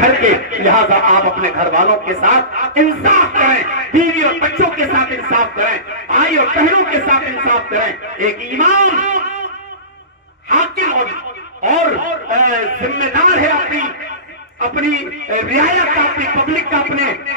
گھر کے، لہذا آپ اپنے گھر والوں کے ساتھ انصاف کریں، بیوی اور بچوں کے ساتھ انصاف کریں، بھائی اور بہنوں کے ساتھ انصاف کریں۔ ایک امام حاکم اور ذمہ دار ہے اپنی رعایت کا، اپنی پبلک کا،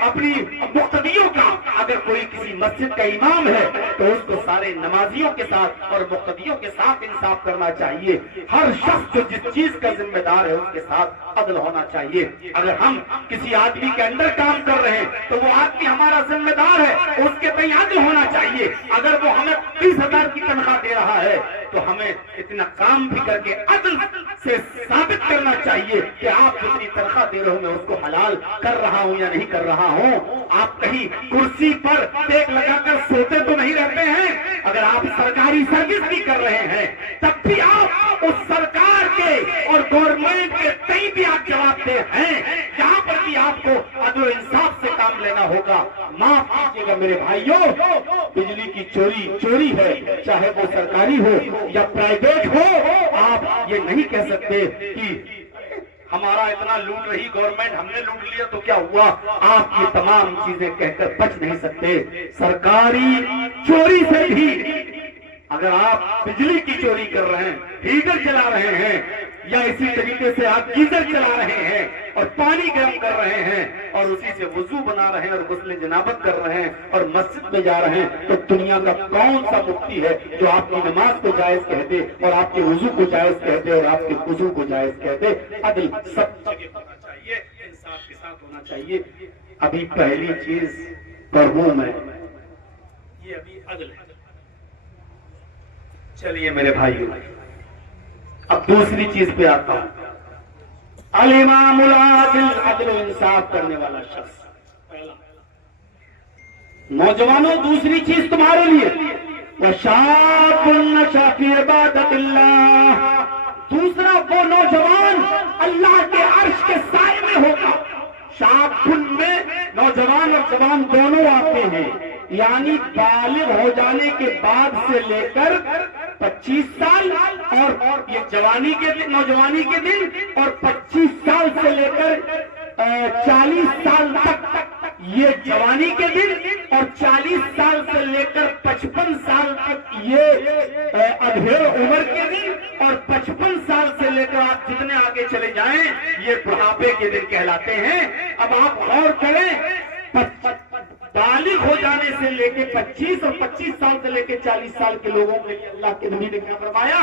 اپنی مقتدیوں کا۔ اگر کوئی کسی مسجد کا امام ہے تو اس کو سارے نمازیوں کے ساتھ اور مقتدیوں کے ساتھ انصاف کرنا چاہیے۔ ہر شخص جو جس چیز کا ذمہ دار ہے اس کے ساتھ عدل ہونا چاہیے۔ اگر ہم کسی آدمی کے اندر کام کر رہے ہیں تو وہ آدمی ہمارا ذمہ دار ہے، اس کے تئیں عدل ہونا چاہیے۔ اگر وہ ہمیں 20,000 کی تنخواہ دے رہا ہے تو ہمیں اتنا کام بھی کر کے عدل سے ثابت کرنا چاہیے کہ آپ جتنی تنخواہ دے رہے ہوں میں اس کو حلال کر رہا ہوں یا نہیں کر رہا ہوں۔ آپ کہیں کرسی پر ٹیک لگا کر سوتے تو نہیں رہتے ہیں۔ اگر آپ سرکاری سروس بھی کر رہے ہیں تب بھی آپ اس سرکار کے اور گورنمنٹ کے تئیں بھی آپ جواب دہ ہیں۔ یہاں پر بھی آپ کو عدل و انصاف سے کام لینا ہوگا۔ معاف کیجیے گا میرے بھائیوں، بجلی کی چوری ہے، چاہے وہ سرکاری ہو یا پرائیویٹ ہو۔ آپ یہ نہیں کہہ سکتے کہ ہمارا اتنا لوٹ رہی گورنمنٹ، ہم نے لوٹ لیا تو کیا ہوا۔ آپ یہ تمام چیزیں کہہ کر بچ نہیں سکتے۔ سرکاری چوری سے بھی اگر آپ بجلی کی چوری کر رہے ہیں، ہیٹر چلا رہے ہیں یا اسی طریقے سے آپ گیزر چلا رہے ہیں اور پانی گرم کر رہے ہیں اور اسی سے وضو بنا رہے ہیں اور غسل جنابت کر رہے ہیں اور مسجد میں جا رہے ہیں، تو دنیا کا کون سا مفتی ہے جو آپ کی نماز کو جائز کہتے اور آپ کے وضو کو جائز کہتے اور آپ کے وضو کو جائز کہتے۔ عدل سب جگہ ہونا چاہیے، انصاف کے ساتھ ہونا چاہیے۔ ابھی پہلی چیز پڑھوں میں، یہ ابھی عدل ہے۔ چلیے میرے بھائیو، اب دوسری چیز پہ آتا ہوں۔ الامام العادل، عدل و انصاف کرنے والا شخص۔ نوجوانوں، دوسری چیز تمہارے لیے، وشاب نشا فی عبادت اللہ، دوسرا وہ نوجوان اللہ کے عرش کے سائے میں ہوگا۔ شاب میں نوجوان اور جوان دونوں آتے ہیں، یعنی بالغ ہو جانے کے بعد سے لے کر 25 سال، اور یہ جوانی کے دن، نوجوانی کے دن، اور 25 سال سے لے کر 40 سال تک یہ جوانی کے دن، اور 40 سال سے لے کر 55 سال تک یہ ادھیڑ عمر کے دن، اور 55 سال سے لے کر آپ جتنے آگے چلے جائیں یہ بڑھاپے کے دن کہلاتے ہیں۔ اب آپ غور کریں، بالغ ہو جانے سے لے کے 25 اور 25 سال سے لے کے 40 سال کے لوگوں کے لیے اللہ کے نبی نے کیا فرمایا؟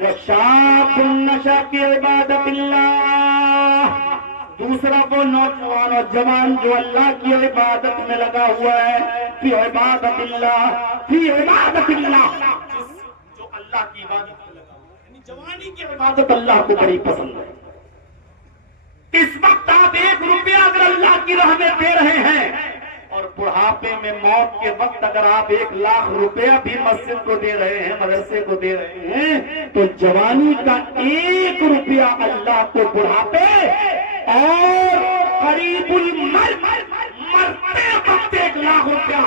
وَشَابٌ نَشَأَ فِي عِبَادَةِ اللَّهِ، دوسرا وہ نوجوان اور جوان جو اللہ کی عبادت میں لگا ہوا ہے، فی عبادت اللہ، فی عبادت اللہ، جو اللہ کی عبادت میں لگا ہوا ہے، یعنی جوانی کی عبادت اللہ کو بڑی پسند ہے۔ اس وقت آپ 1 روپیہ اگر اللہ کی راہ میں دے رہے ہیں اور بڑھاپے میں موت کے وقت اگر آپ 1 لاکھ روپیہ بھی مسجد کو دے رہے ہیں، مدرسے کو دے رہے ہیں، تو جوانی کا 1 روپیہ اللہ کو بڑھاپے اور قریب مرتے وقت 1 لاکھ روپیہ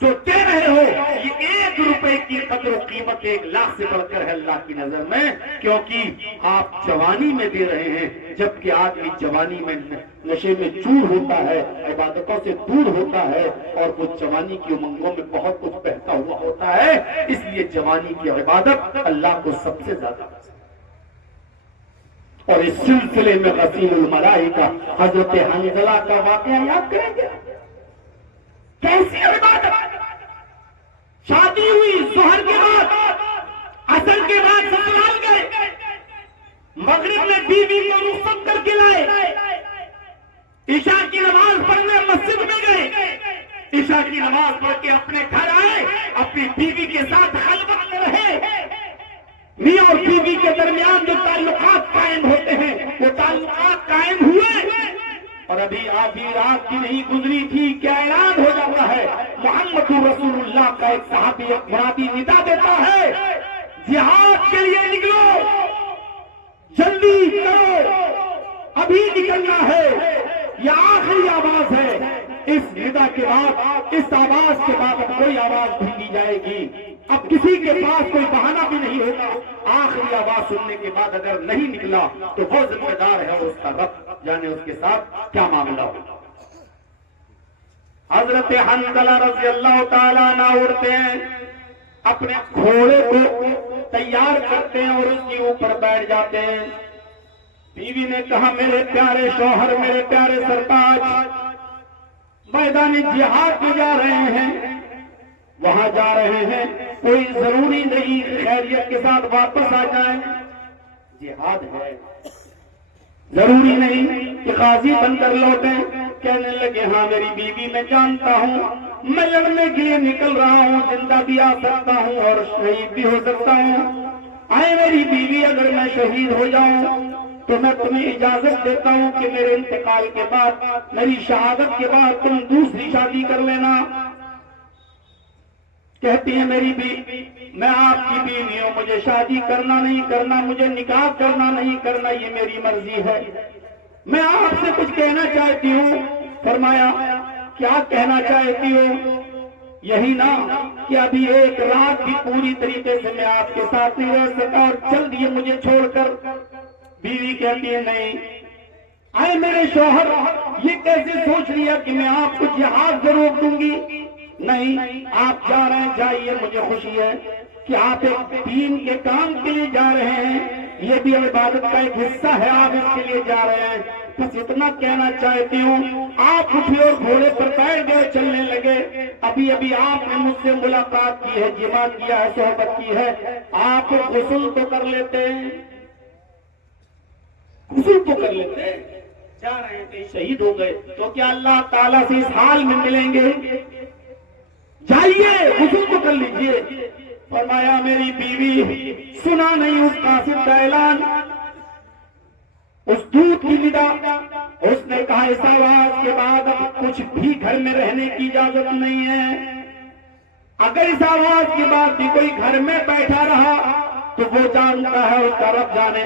جو دے رہے ہو، یہ 1 روپے کی قدر و قیمت 1 لاکھ سے بڑھ کر ہے اللہ کی نظر میں، کیونکہ آپ جوانی میں دے رہے ہیں، جبکہ آدمی جوانی میں نشے میں چور ہوتا ہے، عبادتوں سے دور ہوتا ہے، اور وہ جوانی کی امنگوں میں بہت کچھ بہتا ہوا ہوتا ہے۔ اس لیے جوانی کی عبادت اللہ کو سب سے زیادہ پسند ہے۔ اور اس سلسلے میں غسیل الملائکہ حضرت حنظلہ کا واقعہ یاد کریں گے، کیسی عبادت، شادی ہوئی، ظہر کے بعد، عصر کے بعد سسرال گئے، مغرب میں بیوی کو رخصت کر کے لائے، عشاء کی نماز پڑھنے مسجد میں گئے، عشاء کی نماز پڑھ کے اپنے گھر آئے، اپنی بیوی کے ساتھ خلوت میں رہے۔ میاں اور بیوی کے درمیان جو تعلقات قائم ہوتے ہیں وہ تعلقات قائم ہوئے، اور ابھی آدھی رات کی نہیں گزری تھی کیا اعلان ہو جاتا ہے، محمد رسول اللہ کا ایک صحابی منادی ندا دیتا ہے، جہاد کے لیے نکلو، جلدی کرو، ابھی نکلنا ہے، یہ آخری آواز ہے۔ اس ندا کے بعد، اس آواز کے بعد کوئی آواز نہیں دی جائے گی۔ اب کسی کے پاس کوئی بہانہ بھی نہیں ہوگا. آخری آواز سننے کے بعد اگر نہیں نکلا تو وہ ذمہ دار ہے اور اس کا رب جانے اس کے ساتھ کیا معاملہ ہوگا. حضرت حنظلہ رضی اللہ تعالیٰ عنہ اٹھتے ہیں, اپنے گھوڑے کو تیار کرتے ہیں اور اس کے اوپر بیٹھ جاتے ہیں. بیوی نے کہا میرے پیارے شوہر, میرے پیارے سرتاج, میدان جہاد میں جا رہے ہیں, وہاں جا رہے ہیں, کوئی ضروری نہیں خیریت کے ساتھ واپس آ جائیں. جہاد ہے, ضروری نہیں کہ قاضی بن کر لوٹیں. کہنے لگے ہاں میری بیوی میں جانتا ہوں, میں لڑنے کے لیے نکل رہا ہوں, زندہ بھی آ سکتا ہوں اور شہید بھی ہو سکتا ہوں. آئے میری بیوی, اگر میں شہید ہو جاؤں تو میں تمہیں اجازت دیتا ہوں کہ میرے انتقال کے بعد, میری شہادت کے بعد تم دوسری شادی کر لینا. کہتی ہے میری بیوی میں آپ کی بیوی ہوں, مجھے شادی کرنا نہیں کرنا, مجھے نکاح کرنا نہیں کرنا, یہ میری مرضی ہے. میں آپ سے کچھ کہنا چاہتی ہوں. فرمایا کیا کہنا چاہتی ہو؟ یہی نا کہ ابھی ایک رات بھی پوری طریقے سے میں آپ کے ساتھ نہیں رہ سکا اور چل دیے مجھے چھوڑ کر. بیوی کہتی ہے نہیں. آئے میرے شوہر, یہ کیسے سوچ لیا کہ میں آپ کو جہاد سے روک دوں گی؟ نہیں, آپ جا رہے ہیں جائیے, مجھے خوشی ہے کہ آپ ایک دین کے کام کے لیے جا رہے ہیں, یہ بھی عبادت کا ایک حصہ ہے, آپ اس کے لیے جا رہے ہیں. بس اتنا کہنا چاہتی ہوں. آپ اٹھے اور گھوڑے پر بیٹھ گئے, چلنے لگے. ابھی ابھی آپ نے مجھ سے ملاقات کی ہے, جمع کیا ہے, صحبت کی ہے, آپ غسل تو کر لیتے ہیں, غسل تو کر لیتے ہیں. جا رہے ہیں شہید ہو گئے تو کیا اللہ تعالیٰ سے اس حال میں ملیں گے؟ جائیے غسل تو کر لیجئے. فرمایا میری بیوی سنا نہیں اس قاصد کا اعلان, اس دودھ کی ندا. اس نے کہا اس آواز کے بعد اب کچھ بھی گھر میں رہنے کی اجازت نہیں ہے. اگر اس آواز کے بعد بھی کوئی گھر میں بیٹھا رہا تو وہ جانتا ہے, اس کا رب جانے.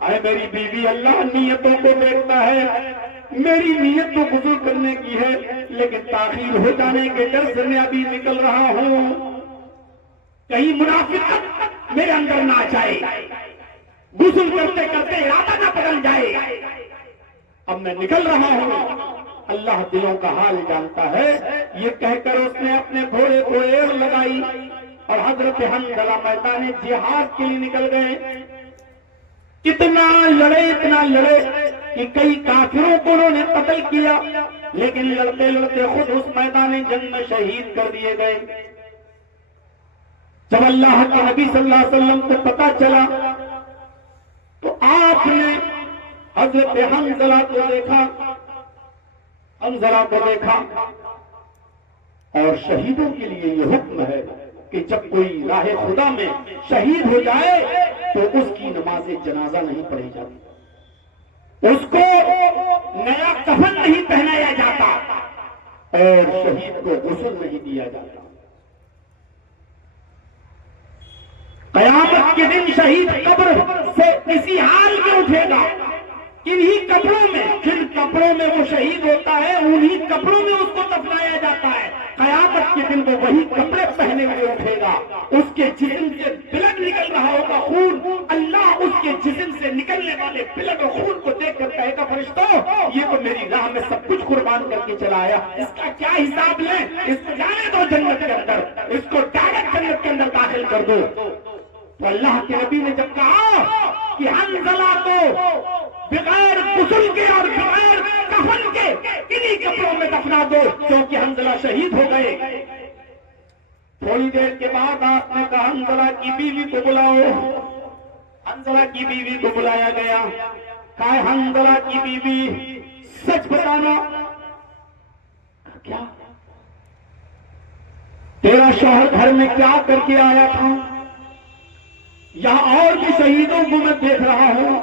اے میری بیوی, اللہ نیتوں کو دیکھتا ہے. میری نیت تو غسل کرنے کی ہے, لیکن تاخیر ہو جانے کے ڈر سے میں ابھی نکل رہا ہوں, کہیں منافقت میرے اندر نہ آ جائے, غسل کرتے کرتے ارادہ نہ بدل جائے. اب میں نکل رہا ہوں, اللہ دلوں کا حال جانتا ہے. یہ کہہ کر اس نے اپنے گھوڑے کو ایڑ لگائی اور حضرت حنظلہ میدان جہاد کے لیے نکل گئے. اتنا لڑے کہ کئی کافروں کو انہوں نے قتل کیا, لیکن لڑتے لڑتے خود اس میدان جنگ میں شہید کر دیے گئے. جب اللہ کے نبی صلی اللہ علیہ وسلم کو پتا چلا تو آپ نے حضرت حنظلہ کو دیکھا, اور شہیدوں کے لیے یہ حکم ہے کہ جب کوئی راہ خدا میں شہید ہو جائے تو اس کی نماز جنازہ نہیں پڑھی جاتی, اس کو نیا کفن نہیں پہنایا جاتا اور شہید کو غسل نہیں دیا جاتا. قیامت کے دن شہید قبر سے اسی حال میں اٹھے گا, انہی کپڑوں میں, جن کپڑوں میں وہ شہید ہوتا ہے انہی کپڑوں میں اس کو دفنایا جاتا ہے. قیامت کے دن وہ وہی کپڑے پہنے ہوئے اٹھے گا, اس کے جسم سے بلڈ نکل رہا ہوگا, خون. اللہ اس کے جسم سے نکلنے والے بلڈ اور خون کو دیکھ کر کہے گا فرشتوں یہ تو میری راہ میں سب کچھ قربان کر کے چلا آیا, اس کا کیا حساب لیں؟ اس کو جانے دو جنت کے اندر, اس کو ڈائریکٹ جنت کے اندر داخل کر دو. تو اللہ کے نبی نے جب کہا کہ حنظلہ کو بغیر غسل کے اور بغیر کفن کے انہی کپڑوں میں دفنا دو, کیونکہ حنظلہ شہید ہو گئے. تھوڑی دیر کے بعد آپ نے کہا حنظلہ کی بیوی کو بلاؤ. حنظلہ کی بیوی کو بلایا گیا. کہا حنظلہ کی بیوی سچ بتانا, کیا تیرا شوہر گھر میں کیا کر کے آیا تھا؟ یہاں اور بھی شہیدوں کو میں دیکھ رہا ہوں,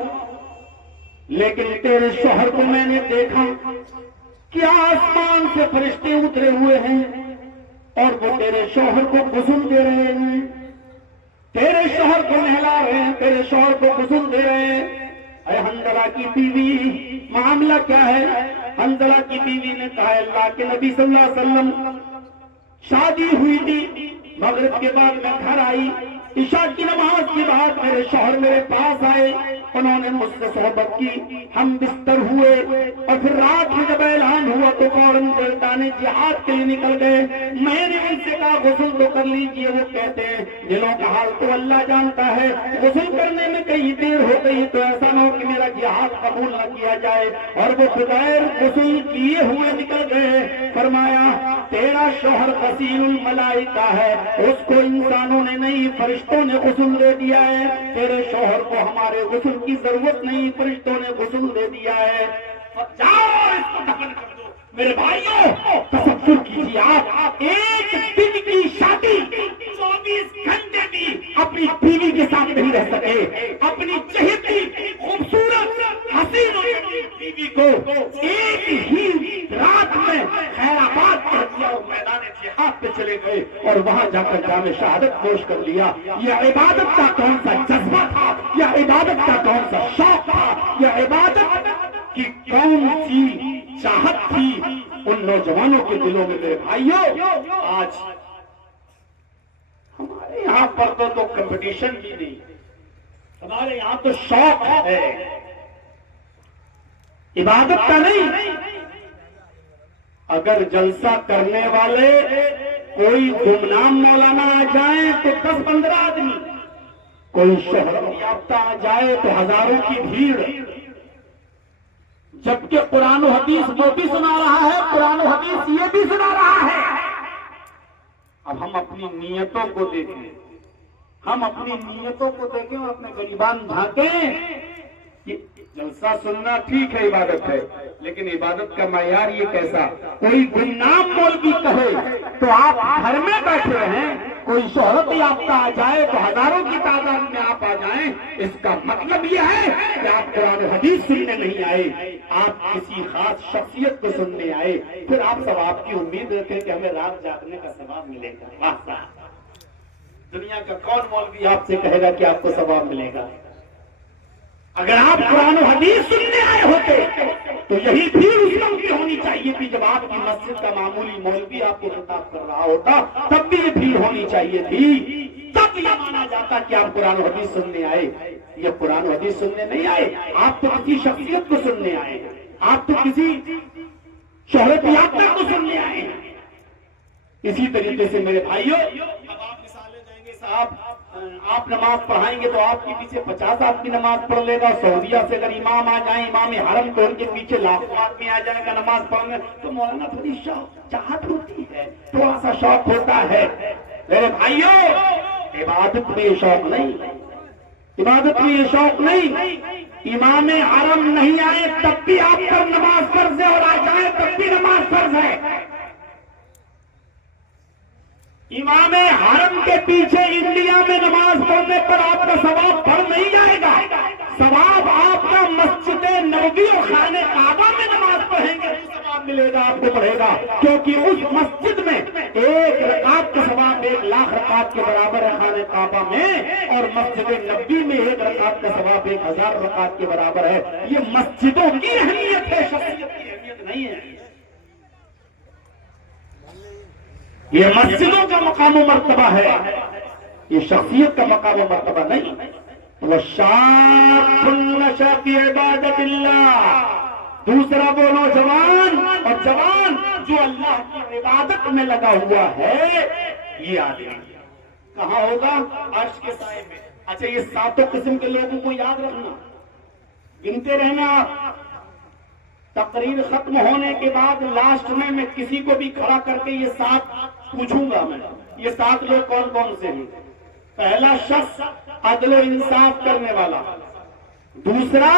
لیکن تیرے شوہر کو میں نے دیکھا کہ آسمان سے فرشتے اترے ہوئے ہیں اور وہ تیرے شوہر کو غسل دے رہے ہیں, تیرے شوہر کو نہلا رہے ہیں, تیرے شوہر کو غسل دے رہے ہیں. اے حنظلہ کی بیوی معاملہ کیا ہے؟ حنظلہ کی بیوی نے کہا اللہ کے نبی صلی اللہ علیہ وسلم شادی ہوئی تھی, مغرب کے بعد میں گھر آئی، عشاء کی نماز کے بعد میرے شوہر میرے پاس آئے، انہوں نے مجھ سے صحبت کی، ہم بستر ہوئے، اور پھر رات میں جب اعلان ہوا تو فوراً جلدانے جہاد کے لیے نکل گئے۔ میں نے ان سے کہا غسل تو کر لیجئے، وہ کہتے ہیں دلوں کا حال تو اللہ جانتا ہے، غسل کرنے میں کہیں دیر ہو گئی تو ایسا نہ ہو کہ میرا جہاد قبول نہ کیا جائے، اور وہ بغیر غسل کیے ہوئے نکل گئے۔ فرمایا تیرا شوہر غسیل الملائکہ ہے، اس کو انسانوں نے نہیں فرشتوں نے غسل دے دیا ہے، تیرے شوہر کو ہمارے غسل کی ضرورت نہیں، فرشتوں نے غسل دے دیا ہے، جاؤ اس کو دفن کر دو۔ میرے بھائیوں تصور کیجیے، آپ ایک دن کی شادی 24 گھنٹے بھی اپنی بیوی کے ساتھ نہیں رہ سکے، اپنی چہیتی خوبصورت حسین بیوی کو ایک ہی رات میں خیرآباد کر دیا اور میدان جہاد پہ چلے گئے اور وہاں جا کر جام شہادت نوش کر لیا۔ یہ عبادت کا کون سا جذبہ تھا، یہ عبادت کا کون سا شوق تھا، یہ عبادت کی کون سی چاہت تھی ان نوجوانوں کے دلوں میں۔ میرے بھائیوں آج ہمارے یہاں پر تو کمپٹیشن کی نہیں، ہمارے یہاں تو شوق ہے، عبادت کا نہیں۔ اگر جلسہ کرنے والے کوئی گمنام مولانا آ جائیں تو 10-15 آدمی، کوئی شہرت یافتہ آ جائے تو ہزاروں کی بھیڑ، جبکہ قرآن و حدیث وہ بھی سنا رہا ہے، قرآن و حدیث یہ بھی سنا رہا ہے۔ اب ہم اپنی نیتوں کو دیکھیں، ہم اپنی نیتوں کو دیکھیں اور اپنے گریبان جھانکیں۔ جلسہ سننا ٹھیک ہے، عبادت ہے، لیکن عبادت کا معیار یہ کیسا؟ کوئی گمنام مولوی کہے تو آپ گھر میں بیٹھے ہیں، کوئی شہرت یافتہ آ جائے تو ہزاروں کی تعداد میں آپ آ جائیں، اس کا مطلب یہ ہے کہ آپ قرآن و حدیث سننے نہیں آئے، آپ کسی خاص شخصیت کو سننے آئے۔ پھر آپ ثواب کی امید رکھیں کہ ہمیں رات جاگنے کا ثواب ملے گا۔ واہ واہ، دنیا کا کون مولوی آپ سے کہے گا کہ آپ کو ثواب ملے گا؟ اگر آپ قرآن و حدیث سننے آئے ہوتے تو یہی بھیڑ اس وقت کی ہونی چاہیے تھی جب آپ کی مسجد کا معمولی مولوی آپ کو خطاب کر رہا ہوتا، تب بھی یہ بھیڑ ہونی چاہیے تھی، تب یہ مانا جاتا کہ آپ قرآن و حدیث سننے آئے۔ یہ قرآن و حدیث سننے نہیں آئے، آپ تو کسی شخصیت کو سننے آئے، آپ تو کسی شہرت یافتہ کو سننے آئے۔ اسی طریقے سے میرے بھائیوں اب آپ مثالیں دیں گے، صاحب آپ نماز پڑھائیں گے تو آپ کے پیچھے 50 آدمی نماز پڑھ لے گا۔ سعودیہ سے اگر امام آ جائیں، امام حرم تو ان کے پیچھے لاکھوں آدمی آ جائے گا نماز پڑھنے، تو مولانا تھوڑی شوق چاہت ہوتی ہے، تھوڑا سا شوق ہوتا ہے۔ میرے بھائیوں عبادت میں یہ شوق نہیں، عبادت میں یہ شوق نہیں۔ امام حرم نہیں آئے تب بھی آپ پر نماز فرض ہے، اور آ جائیں تب بھی نماز فرض ہے۔ امام حرم کے پیچھے انڈیا میں نماز پڑھنے پر آپ کا ثواب بڑھ نہیں جائے گا، ثواب آپ کا مسجد نبوی اور خانہ کعبہ میں نماز پڑھیں گے تو ثواب ملے گا، آپ کو پڑھے گا، کیونکہ اس مسجد میں ایک رکعت کا ثواب 1,00,000 رکعت کے برابر ہے خانہ کعبہ میں، اور مسجد نبوی میں ایک رکعت کا ثواب 1,000 رکعت کے برابر ہے۔ یہ مسجدوں کی اہمیت ہے، شخصیت کی اہمیت نہیں ہے۔ یہ مسجدوں کا مقام و مرتبہ ہے، یہ شخصیت کا مقام و مرتبہ نہیں۔ وَشَابٌ نَشَأَ فِي عِبَادَةِ اللَّهِ، دوسرا وہ نوجوان اور جوان جو اللہ کی عبادت میں لگا ہوا ہے، یہ آدمی کہاں ہوگا؟ عرش کے سائے میں۔ اچھا یہ 7 قسم کے لوگوں کو یاد رکھنا، گنتے رہنا۔ تقریر ختم ہونے کے بعد لاسٹ میں کسی کو بھی کھڑا کر کے یہ 7 پوچھوں گا، میں یہ 7 لوگ کون کون سے ہیں۔ پہلا شخص عدل و انصاف کرنے والا، دوسرا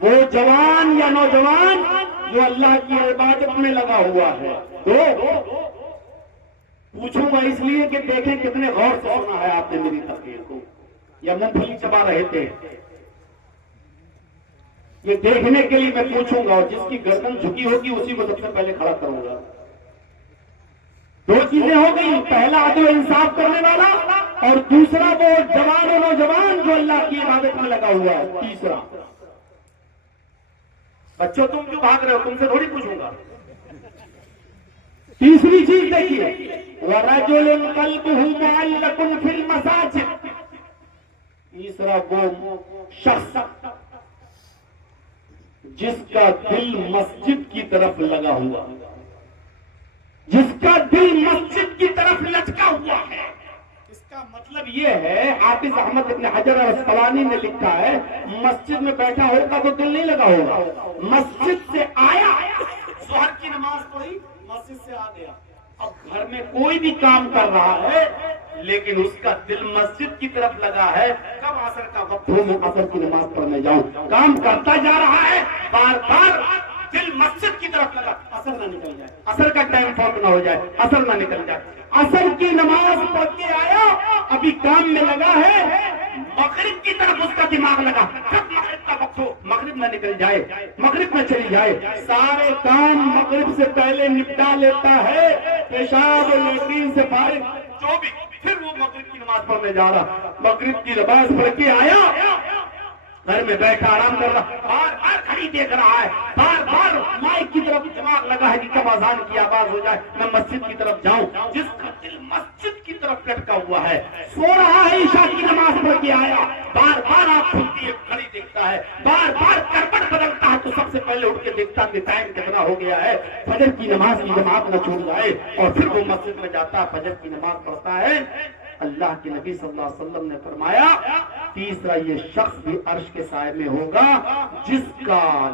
وہ جوان یا نوجوان جو اللہ کی عبادت میں لگا ہوا ہے۔ 2 پوچھوں گا اس لیے کہ دیکھیں کتنے غور سے سنا ہے آپ نے میری تقریر کو، یا مونگ پھلی چبا رہے تھے، یہ دیکھنے کے لیے میں پوچھوں گا، اور جس کی گردن جھکی ہوگی اسی کو سب سے پہلے کھڑا کروں گا۔ 2 چیزیں ہو گئی، پہلا عدل و انصاف کرنے والا، اور دوسرا وہ جوان و نوجوان جو اللہ کی عبادت میں لگا ہوا ہے۔ تیسرا بچوں تم کیوں بھاگ رہے ہو، تم سے تھوڑی پوچھوں گا۔ تیسری چیز دیکھیے وَرَجُلٌ قَلْبُهُ مُعَلَّقٌ فِي الْمَسَاجِدِ، تیسرا وہ شخص جس کا دل مسجد کی طرف لگا ہوا، جس کا دل مسجد کی طرف لٹکا ہوا ہے۔ اس کا مطلب یہ ہے، حافظ احمد ابن حجر الاسقلانی نے لکھا ہے، مسجد میں بیٹھا ہوگا تو دل نہیں لگا ہوگا، مسجد سے آیا، ظہر کی نماز پڑھی، مسجد سے آ گیا، اب گھر میں کوئی بھی کام کر رہا ہے لیکن اس کا دل مسجد کی طرف لگا ہے، کب عصر کا وقت ہو میں عصر کی نماز پڑھنے جاؤں، کام کرتا جا رہا ہے، بار بار دل مسجد کی طرف لگا، عصر نہ نکل جائے، عصر کا ٹائم فوت نہ ہو جائے، عصر نہ نکل جائے، عصر کی نماز پڑھ کے آیا، ابھی کام میں لگا ہے، مغرب کی طرف اس کا دماغ لگا، جب مغرب کا وقت ہو مغرب نہ نکل جائے، مغرب میں چلی جائے، سارے کام مغرب سے پہلے نپٹا لیتا ہے، پیشاب اور لیٹرین سے فارغ جو بھی، پھر وہ مغرب کی نماز پڑھنے جا رہا، مغرب کی نماز پڑھ کے آیا، گھر میں بیٹھا آرام کر رہا، بار بار گھڑی دیکھ رہا ہے، بار بار مائک کی طرف دماغ لگا ہے کہ کب اذان کی آواز ہو جائے میں مسجد کی طرف جاؤں، جس کا دل مسجد کی طرف لٹکا ہوا ہے، سو رہا ہے، عشاء کی نماز پڑھ کے آیا، بار بار آنکھ کھلتی ہے، گھڑی دیکھتا ہے، بار بار کربٹ بدلتا ہے تو سب سے پہلے اٹھ کے دیکھتا کہ ٹائم کتنا ہو گیا ہے، فجر کی نماز کی جماعت نہ چھوٹ جائے، اور پھر وہ مسجد میں جاتا ہے، فجر کی نماز پڑھتا ہے۔ اللہ کے نبی صلی اللہ علیہ وسلم نے فرمایا تیسرا یہ شخص بھی عرش کے سائے میں ہوگا جس کا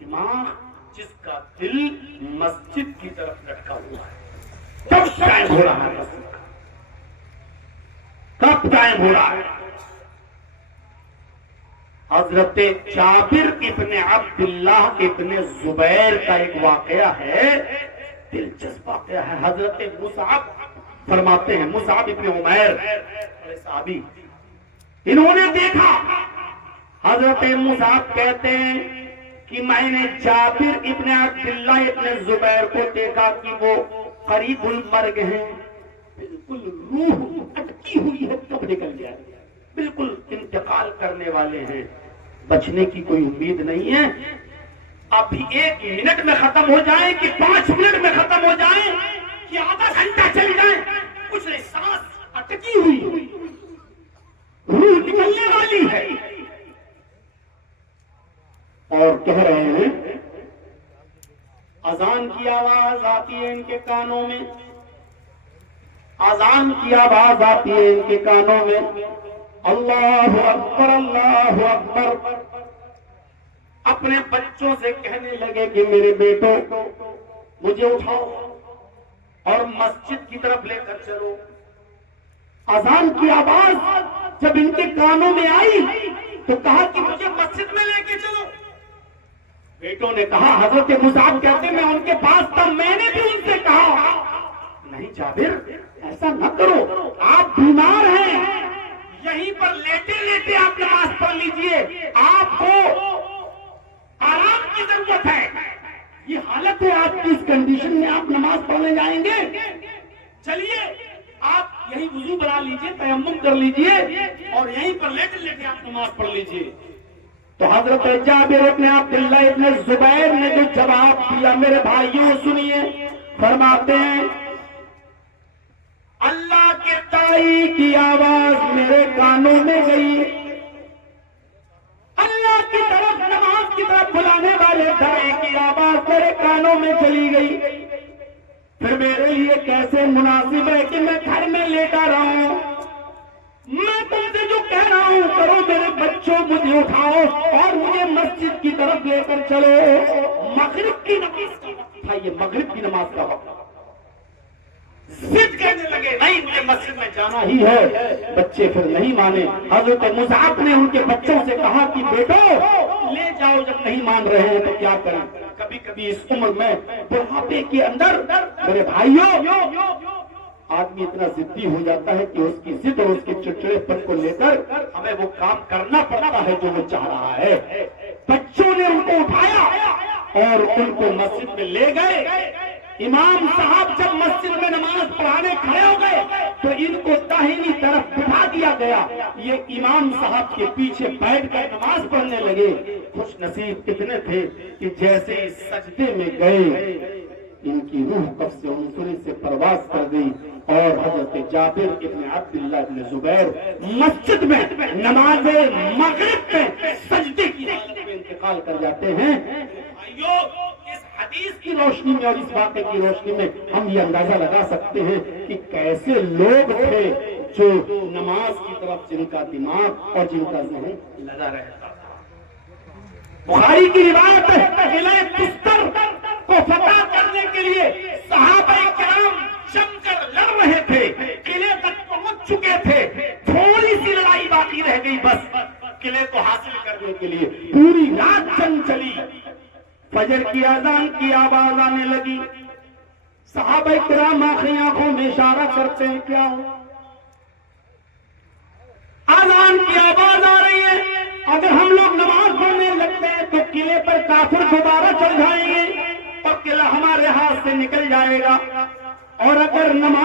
دماغ، جس کا دل مسجد کی طرف لٹکا ہوا ہے۔ کب ٹائم ہو رہا ہے، کب ٹائم ہو رہا ہے؟ حضرت جابر ابن عبداللہ ابن زبیر کا ایک واقعہ ہے، دلچسپ واقعہ ہے۔ حضرت مصعب فرماتے ہیں، مصعب ابن عمیر صحابی، انہوں نے دیکھا، حضرت مصعب کہتے ہیں کہ میں نے جابر ابن عبداللہ ابن زبیر کو دیکھا کہ وہ قریب المرگ ہیں، بالکل روح اٹکی ہوئی ہے، کب نکل جائے، بالکل انتقال کرنے والے ہیں، بچنے کی کوئی امید نہیں ہے، ابھی 1 منٹ میں ختم ہو جائے کہ 5 منٹ میں ختم ہو جائے کہ آدھا گھنٹہ چل جائے، کچھ نہیں، سانس اٹکی ہوئی، روح نکلنے والی ہے، اور کہہ رہے ہیں اذان کی آواز آتی ہے ان کے کانوں میں، اذان کی آواز آتی ہے ان کے کانوں میں، اللہ اکبر اللہ اکبر، اپنے بچوں سے کہنے لگے کہ میرے بیٹوں مجھے اٹھاؤ اور مسجد کی طرف لے کر چلو۔ اذان کی آواز جب ان کے کانوں میں آئی تو کہا کہ مجھے مسجد میں لے کے چلو۔ بیٹوں نے کہا، حضرت مصعب کہتے میں ان کے پاس تھا، میں نے بھی ان سے کہا نہیں جابر ایسا نہ کرو، آپ بیمار ہیں، یہیں پر لیٹے لیٹے آپ نماز پڑھ لیجئے، آپ کو آرام کی ضرورت ہے، یہ حالت ہے آپ کی، اس کنڈیشن میں آپ نماز پڑھنے جائیں گے، چلیے آپ یہی وضو بنا لیجئے، تیمم کر لیجئے اور یہیں پر لیٹے لیٹے آپ نماز پڑھ لیجئے۔ تو حضرت جابر ابن عبداللہ ابن زبیر نے جو جواب دیا میرے بھائیوں سنیے، فرماتے ہیں اللہ کے داعی کی آواز میرے کانوں میں گئی، اللہ کی طرف نماز کی طرف بلانے والے داعی کی آواز میرے کانوں میں چلی گئی، پھر میرے لیے کیسے مناسب ہے کہ میں گھر میں لیٹا رہا ہوں، میں تم سے جو کہہ رہا ہوں کرو، میرے بچوں مجھے اٹھاؤ اور مجھے مسجد کی طرف لے کر چلو، مغرب کی نماز کا وقت تھا، یہ مغرب کی نماز کا وقت، ضد کرنے لگے نہیں مجھے مسجد میں جانا ہی ہے، بچے پھر نہیں مانے، حضرت مصعب نے ان کے بچوں سے کہا کہ بیٹو لے جاؤ، جب نہیں مان رہے ہیں تو کیا کریں، کبھی کبھی اس عمر میں بڑھاپے کے اندر میرے بھائیوں آدمی اتنا ضدی ہو جاتا ہے کہ اس کی ضد اور اس کے چڑچڑے پن کو لے کر ہمیں وہ کام کرنا پڑتا ہے جو وہ چاہ رہا ہے۔ بچوں نے ان کو اٹھایا اور ان کو مسجد میں لے گئے، امام صاحب جب مسجد میں نماز پڑھانے کھڑے ہو گئے تو ان کو داہنی طرف بٹھا دیا گیا، یہ امام صاحب کے پیچھے بیٹھ کر نماز پڑھنے لگے، خوش نصیب اتنے تھے کہ جیسے ہی سجدے میں گئے ان کی روح قفص عنصری سے پرواز کر گئی اور حضرت جابر ابن عبداللہ ابن زبیر مسجد میں نماز مغرب میں سجدے کی حالت میں انتقال کر جاتے ہیں۔ اس حدیث کی روشنی میں اور اس واقعے کی روشنی میں ہم یہ اندازہ لگا سکتے ہیں کہ کیسے لوگ تھے جو نماز کی طرف جن کا دماغ اور جن کا ذہن لگا رہتا تھا۔ بخاری کی روایت ہے قلعہ بستر کو فتح کرنے کے لیے صحابہ کرام جم کر لڑ رہے تھے، قلعے تک پہنچ چکے تھے، تھوڑی سی لڑائی باقی رہ گئی بس قلعے کو حاصل کرنے کے لیے۔ پوری رات جنگ چلی، فجر کی اذان کی آواز آنے لگی، صحابہ کرام آنکھیں آنکھوں میں اشارہ کرتے ہیں کیا ہو؟ اذان کی آواز آ رہی ہے، اگر ہم لوگ نماز پڑھنے لگتے ہیں تو قلعے پر کافر دوبارہ چڑھ جائیں گے اور قلعہ ہمارے ہاتھ سے نکل جائے گا، اور اگر نماز